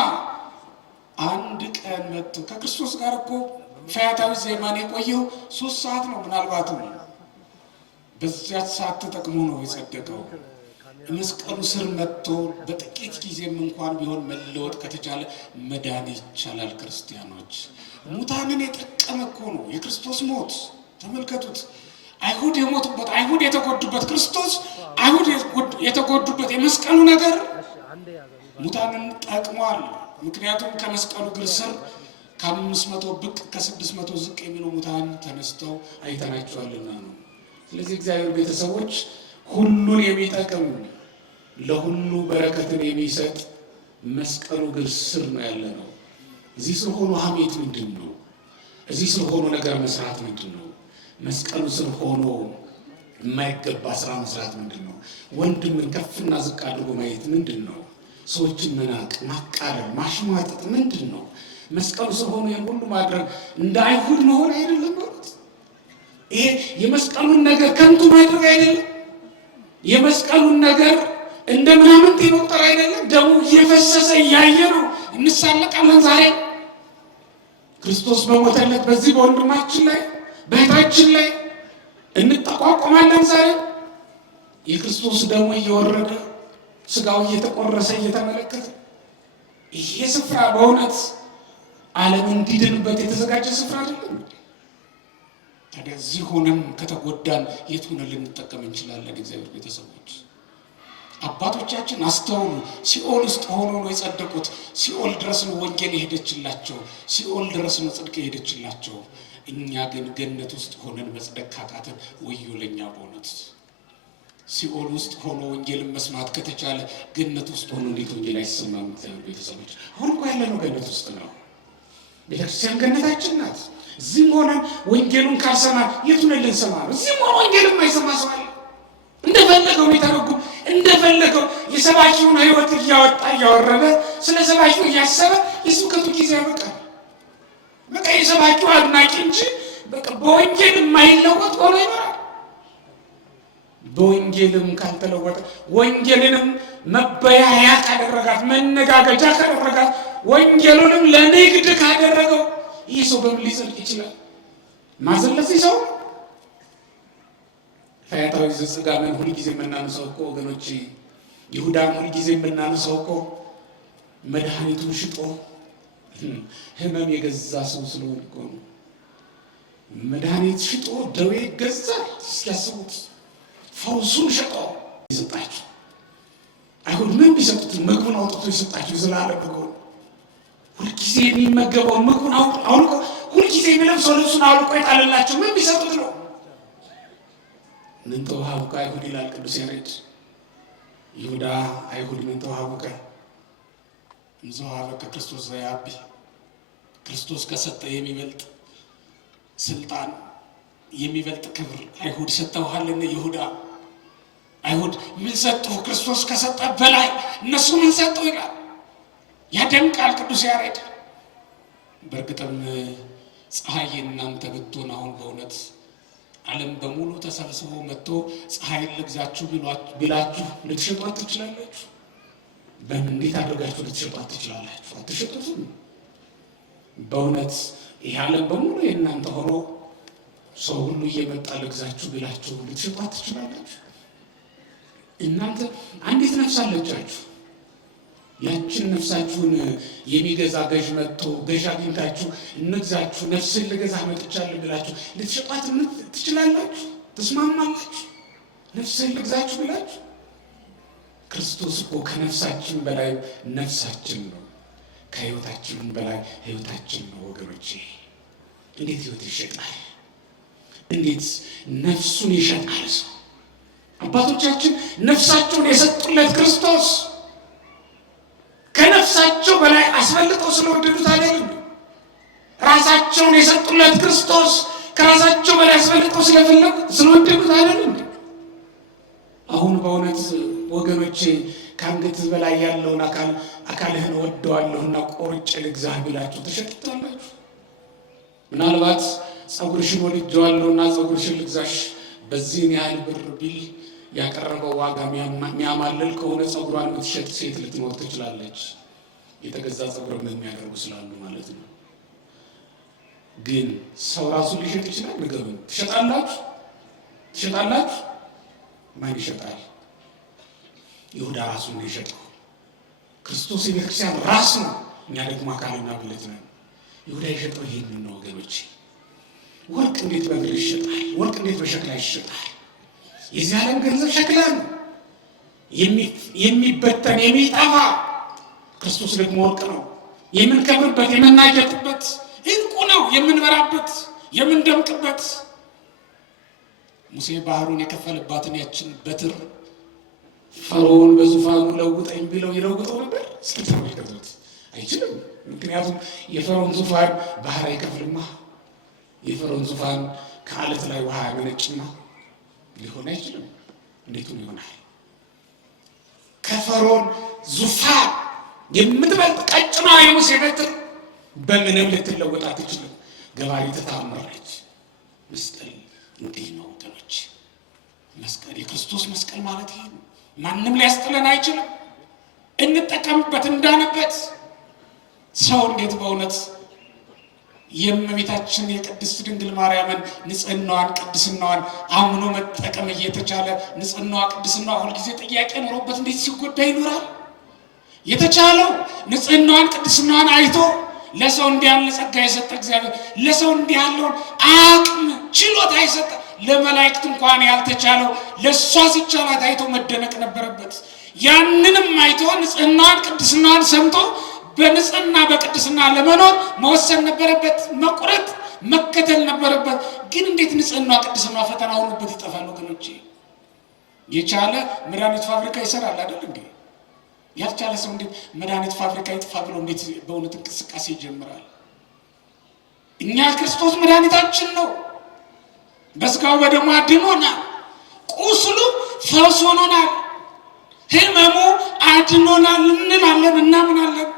አንድ ቀን መጥቶ ከክርስቶስ ጋር እኮ ፈያታዊ ዘይማን የቆየው 3 ሰዓት ነው። ምናልባትም በዚያች ሰዓት ተጠቅሞ ነው የጸደቀው። መስቀሉ ስር መጥቶ በጥቂት ጊዜም እንኳን ቢሆን መለወጥ ከተቻለ መዳን ይቻላል። ክርስቲያኖች ሙታንን የጠቀመ እኮ ነው የክርስቶስ ሞት። ተመልከቱት። አይሁድ የሞቱበት፣ አይሁድ የተጎዱበት፣ ክርስቶስ አይሁድ የተጎዱበት የመስቀሉ ነገር ሙታንን ጠቅሟል። ምክንያቱም ከመስቀሉ እግር ስር ከ500 ብቅ ከ600 ዝቅ የሚሉ ሙታን ተነስተው አይተናቸዋልና ነው። ስለዚህ እግዚአብሔር ቤተሰቦች ሁሉን የሚጠቅም ለሁሉ በረከትን የሚሰጥ መስቀሉ እግር ስር ነው ያለ ነው። እዚህ ስር ሆኖ ሐሜት ምንድን ነው? እዚህ ስር ሆኖ ነገር መስራት ምንድን ነው? መስቀሉ ስር ሆኖ የማይገባ ስራ መስራት ምንድን ነው? ወንድምን ከፍና ዝቅ አድርጎ ማየት ምንድን ነው? ሰዎችን መናቅ፣ ማቃለል፣ ማሽሟጠጥ ምንድን ነው? መስቀሉ ስር ሆኖ ይህን ሁሉ ማድረግ እንደ አይሁድ መሆን አይደለም ማለት። ይሄ የመስቀሉን ነገር ከንቱ ማድረግ አይደለም። የመስቀሉን ነገር እንደ ምናምንት መቁጠር አይደለም። ደሙ እየፈሰሰ እያየ ነው እንሳለቃለን። ዛሬ ክርስቶስ በሞተለት በዚህ በወንድማችን ላይ በእህታችን ላይ እንጠቋቆማለን። ዛሬ የክርስቶስ ደሙ እየወረደ ስጋው እየተቆረሰ እየተመለከተ ይሄ ስፍራ በእውነት ዓለም እንዲድንበት የተዘጋጀ ስፍራ አይደለም። ታዲያ እዚህ ሆነን ከተጎዳን የት ሆነን ልንጠቀም እንችላለን? እግዚአብሔር ቤተሰቦች አባቶቻችን አስተውሉ። ሲኦል ውስጥ ሆኖ ነው የጸደቁት። ሲኦል ድረስ ነው ወንጌል የሄደችላቸው። ሲኦል ድረስ ነው ጽድቅ የሄደችላቸው። እኛ ግን ገነት ውስጥ ሆነን መጽደቅ ካቃተን ወዮ ለኛ በእውነት። ሲኦል ውስጥ ሆኖ ወንጌልን መስማት ከተቻለ ገነት ውስጥ ሆኖ እንዴት ወንጌል አይሰማም? እግዚአብሔር ቤተሰቦች አሁን እኮ ያለነው ገነት ውስጥ ነው። ቤተክርስቲያን ገነታችን ናት። እዚህም ሆነን ወንጌሉን ካልሰማ የቱን ልንሰማ ነው? እዚህም ሆነ ወንጌልን የማይሰማ ሰው አለ። እንደፈለገው የሚተረጉም እንደፈለገው የሰባኪውን ሕይወት እያወጣ እያወረደ ስለ ሰባኪው እያሰበ የስብከቱ ጊዜ ያበቃል። በቃ የሰባኪው አድናቂ እንጂ በቃ በወንጌል የማይለወጥ ሆኖ ይኖራል። በወንጌልም ካልተለወጠ ወንጌልንም መበያያ ካደረጋት፣ መነጋገጃ ካደረጋት፣ ወንጌሉንም ለንግድ ካደረገው ይህ ሰው በምን ሊጸድቅ ይችላል? ማዘለፍ ሰው ፈያታዊ ዘጽጋምን ሁልጊዜ የምናነሳው እኮ ወገኖች፣ ይሁዳን ሁልጊዜ የምናነሳው እኮ መድኃኒቱን ሽጦ ህመም የገዛ ሰው ስለሆነ እኮ ነው። መድኃኒት ሽጦ ደዌ ይገዛል። እስኪያስቡት ፈውሱን ሽጦ ይሰጣችሁ። አይሁድ ምን ቢሰጡት ምግቡን አውጥቶ ይሰጣችሁ። ዘላለም ምግቡን ሁልጊዜ የሚመገበውን ምግቡን አውልቆ ሁልጊዜ የሚለብሰው ልብሱን አውልቆ ይጣልላቸው። ምን ቢሰጡት ነው? ምን ተውሃቡከ አይሁድ ይላል ቅዱስ ያሬድ። ይሁዳ አይሁድ ምን ተውሃቡከ እንዘውሃበከ ክርስቶስ ዘያቢ። ክርስቶስ ከሰጠ የሚበልጥ ስልጣን የሚበልጥ ክብር አይሁድ ሰጥተውሃልና ይሁዳ አይሁድ ምን ሰጡ? ክርስቶስ ከሰጠ በላይ እነሱ ምን ሰጡ ይላል። ያደንቃል ቅዱስ ያሬድ። በእርግጥም ፀሐይ እናንተ ብትሆን አሁን በእውነት ዓለም በሙሉ ተሰብስቦ መጥቶ ፀሐይን ልግዛችሁ ቢላችሁ ልትሸጧት ትችላላችሁ? በምን እንዴት አድርጋችሁ ልትሸጧት ትችላላችሁ? አትሸጡትም። በእውነት ይህ ዓለም በሙሉ የእናንተ ሆኖ ሰው ሁሉ እየመጣ ልግዛችሁ ቢላችሁ ልትሸጧት ትችላላችሁ? እናንተ አንዲት ነፍስ አለቻችሁ። ያችን ነፍሳችሁን የሚገዛ ገዥ መጥቶ ገዥ አግኝታችሁ እንግዛችሁ ነፍስን ልገዛ መጥቻለሁ ብላችሁ ልትሸጧት ትችላላችሁ? ትስማማላችሁ? ነፍስን ልግዛችሁ ብላችሁ? ክርስቶስ እኮ ከነፍሳችን በላይ ነፍሳችን ነው፣ ከህይወታችን በላይ ህይወታችን ነው። ወገኖቼ እንዴት ህይወት ይሸጣል? እንዴት ነፍሱን ይሸጣል ሰው? አባቶቻችን ነፍሳቸውን የሰጡለት ክርስቶስ ከነፍሳቸው በላይ አስፈልጠው ስለወደዱት አይደለም። ራሳቸውን የሰጡለት ክርስቶስ ከራሳቸው በላይ አስፈልጠው ስለወደዱት አይደለም። አሁን በእውነት ወገኖቼ ከአንገት በላይ ያለውን አካልህን ወደዋለሁና ቆርጬ ልግዛህ ብላችሁ ተሸጥታላችሁ። ምናልባት ጸጉርሽን ወድጀዋለሁና ጸጉርሽን ልግዛሽ በዚህን ያህል ብር ቢል ያቀረበው ዋጋ የሚያማልል ከሆነ ጸጉሯን የምትሸጥ ሴት ልትኖር ትችላለች። የተገዛ ጸጉር የሚያደርጉ ስላሉ ማለት ነው። ግን ሰው ራሱ ሊሸጥ ይችላል። ንገሩኝ፣ ትሸጣላችሁ? ትሸጣላችሁ? ማን ይሸጣል? ይሁዳ ራሱን ነው የሸጠው። ክርስቶስ የቤተክርስቲያን ራስ ነው፣ እኛ ደግሞ አካልና ብልት ነን። ይሁዳ የሸጠው ይሄንን ነው ወገኖች። ወርቅ እንዴት በብር ይሸጣል? ወርቅ እንዴት በሸክላ ይሸጣል? የዚህ ዓለም ገንዘብ ሸክላ ነው፣ የሚበተን የሚጠፋ። ክርስቶስ ደግሞ ወርቅ ነው፣ የምንከብርበት የምናጌጥበት፣ ዕንቁ ነው፣ የምንበራበት የምንደምቅበት። ሙሴ ባህሩን የከፈለባትን ያችን በትር ፈርዖን በዙፋኑ ለውጠኝ ብለው ይለውጠው ነበር? እስኪ ተመልከቱት። አይችልም። ምክንያቱም የፈርዖን ዙፋን ባህር አይከፍልማ። የፈርዖን ዙፋን ከአለት ላይ ውሃ ያመነጭማ። ሊሆን አይችልም። እንዴት ይሆናል? ከፈርዖን ዙፋን የምትበልጥ ቀጭኗ የሙሴ በትር በምንም ልትለወጥ አትችልም። ገባሪ ተታምራለች። መስቀል እንዲህ ነው ወገኖች። መስቀል የክርስቶስ መስቀል ማለት ይሄ ነው። ማንም ሊያስጥለን አይችልም። እንጠቀምበት እንዳነበት። ሰው እንዴት በእውነት የእመቤታችን የቅድስት ድንግል ማርያምን ንጽህናዋን ቅድስናዋን አምኖ መጠቀም እየተቻለ ንጽህናዋ ቅድስናዋ ሁልጊዜ ጥያቄ ኖሮበት እንዴት ሲጎዳ ይኖራል? የተቻለው ንጽህናዋን ቅድስናዋን አይቶ ለሰው እንዲህ ያለ ጸጋ የሰጠ እግዚአብሔር ለሰው እንዲህ ያለውን አቅም ችሎታ የሰጠ ለመላእክት እንኳን ያልተቻለው ለሷ ሲቻላት አይቶ መደነቅ ነበረበት። ያንንም አይቶ ንጽህናዋን ቅድስናዋን ሰምቶ በንጽህና በቅድስና ለመኖር መወሰን ነበረበት። መቁረጥ መከተል ነበረበት። ግን እንዴት ንጽህና ቅድስና ፈተና ሆኖበት ይጠፋል ወገኖቼ? የቻለ መድኃኒት ፋብሪካ ይሰራል አይደል እንዴ? ያልቻለ ሰው እንዴት መድኃኒት ፋብሪካ ይጥፋ ብሎ እንዴት በእውነት እንቅስቃሴ ይጀምራል? እኛ ክርስቶስ መድኃኒታችን ነው። በስጋው በደሙ አድኖናል። ቁስሉ ፈውስ ሆኖናል። ህመሙ አድኖናል እንላለን፣ እናምናለን።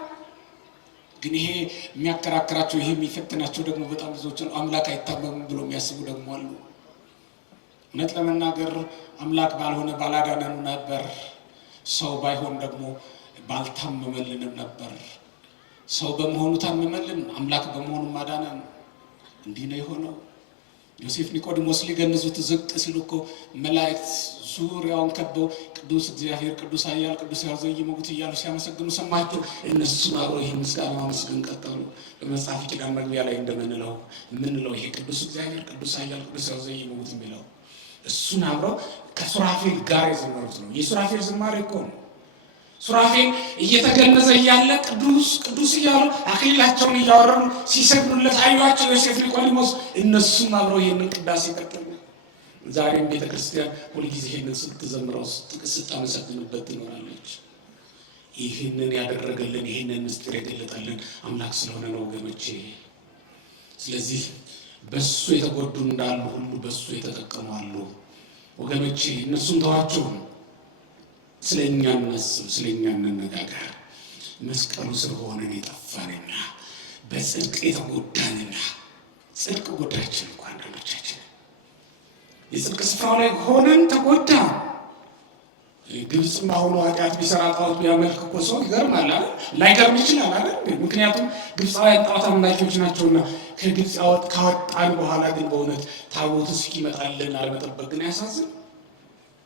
ግን ይሄ የሚያከራክራቸው ይሄ የሚፈትናቸው ደግሞ በጣም ብዙዎች አምላክ አይታመምም ብሎ የሚያስቡ ደግሞ አሉ። እውነት ለመናገር አምላክ ባልሆነ ባላዳነን ነበር። ሰው ባይሆን ደግሞ ባልታመመልንም ነበር። ሰው በመሆኑ ታመመልን፣ አምላክ በመሆኑ ማዳነን። እንዲህ ነው የሆነው። ዮሴፍ ኒቆዲሞስ ሊገንዙት ዝቅ ሲሉ እኮ መላእክት ዙሪያውን ከበው ቅዱስ እግዚአብሔር ቅዱስ ኃያል ቅዱስ ሕያው ዘኢይመውት እያሉ ሲያመሰግኑ ሰማቸው። እነሱም አብረው ይህን ምስጋና ማመስገን ቀጠሉ። በመጽሐፍ ኪዳን መግቢያ ላይ እንደምንለው ይሄ ቅዱስ እግዚአብሔር ቅዱስ ኃያል ቅዱስ ሕያው ዘኢይመውት የሚለው እሱን አብረው ከሱራፌል ጋር የዘመሩት ነው። የሱራፌል ዝማሬ እኮ ነው። ሱራፌል እየተገነዘ እያለ ቅዱስ ቅዱስ እያሉ አክሊላቸውን እያወረዱ ሲሰግዱለት አዩዋቸው ዮሴፍ ኒቆዲሞስ። እነሱም አብረው ይህንን ቅዳሴ ቀጠሉ። ዛሬም ቤተክርስቲያን ሁልጊዜ ይህንን ስትዘምረው ስታመሰግንበት ትኖራለች። ይህንን ያደረገልን ይህንን ምስጢር የገለጠልን አምላክ ስለሆነ ነው ወገኖቼ። ስለዚህ በሱ የተጎዱ እንዳሉ ሁሉ በሱ የተጠቀሙ አሉ ወገኖቼ። እነሱም ተዋቸው። ስለኛ እናስብ፣ ስለኛ እንነጋገር። መስቀሉ ስለሆነን የጠፋንና በጽድቅ የተጎዳንና ጽድቅ ጎዳችን እንኳን አንዳንዶቻችን የጽድቅ ስፍራው ላይ ሆነን ተጎዳ። ግብፅም አሁኑ ኃጢአት ቢሰራ ጣዖት ቢያመልክ እኮ ሰው ይገርማል አይደል? ላይገርም ይችላል አይደል? ምክንያቱም ግብፃውያን ጣዖት አምላኪዎች ናቸውና። ከግብፅ ካወጣን በኋላ ግን በእውነት ታቦት እስኪመጣልን አለመጠበቅ ግን ያሳዝን።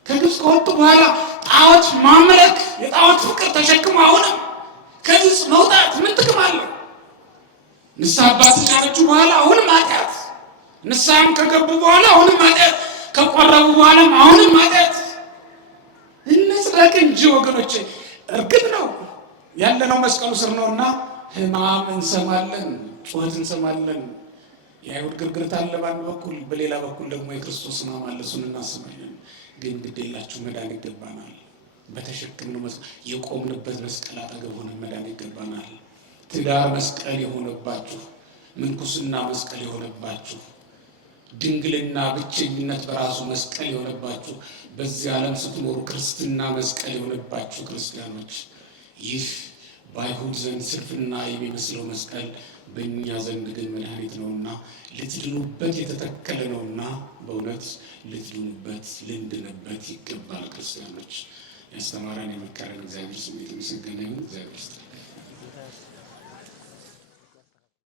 ከግብፅ ከወጡ በኋላ ጣዖት ማምለክ የጣዖት ፍቅር ተሸክሞ አሁንም ከግብፅ መውጣት ምን ጥቅም አለው? ንስሐ አባትን ካረጁ በኋላ አሁንም ኃጢአት፣ ንስሐም ከገቡ በኋላ አሁንም ኃጢአት፣ ከቆረቡ በኋላም አሁንም ኃጢአት። እንጽደቅ እንጂ ወገኖቼ። እርግጥ ነው ያለነው መስቀሉ ስር ነውና ሕማም እንሰማለን፣ ጩኸት እንሰማለን። የአይሁድ ግርግርታ አለ በአንድ በኩል፣ በሌላ በኩል ደግሞ የክርስቶስ ሕማም አለ። እሱን እናስባለን። ግን ግድ የላችሁ መዳን ይገባናል። በተሸከምነው የቆምንበት መስቀል አጠገብ ሆነን መዳን ይገባናል። ትዳር መስቀል የሆነባችሁ፣ ምንኩስና መስቀል የሆነባችሁ፣ ድንግልና ብቸኝነት በራሱ መስቀል የሆነባችሁ፣ በዚህ ዓለም ስትኖሩ ክርስትና መስቀል የሆነባችሁ ክርስቲያኖች፣ ይህ በአይሁድ ዘንድ ስንፍና የሚመስለው መስቀል በእኛ ዘንድ ግን መድኃኒት ነውና ልትድኑበት የተተከለ ነውና በእውነት ልትድኑበት ልንድንበት ይገባል። ክርስቲያኖች ያስተማረን የመከረን እግዚአብሔር ስም የተመሰገነ ይሁን። እግዚአብሔር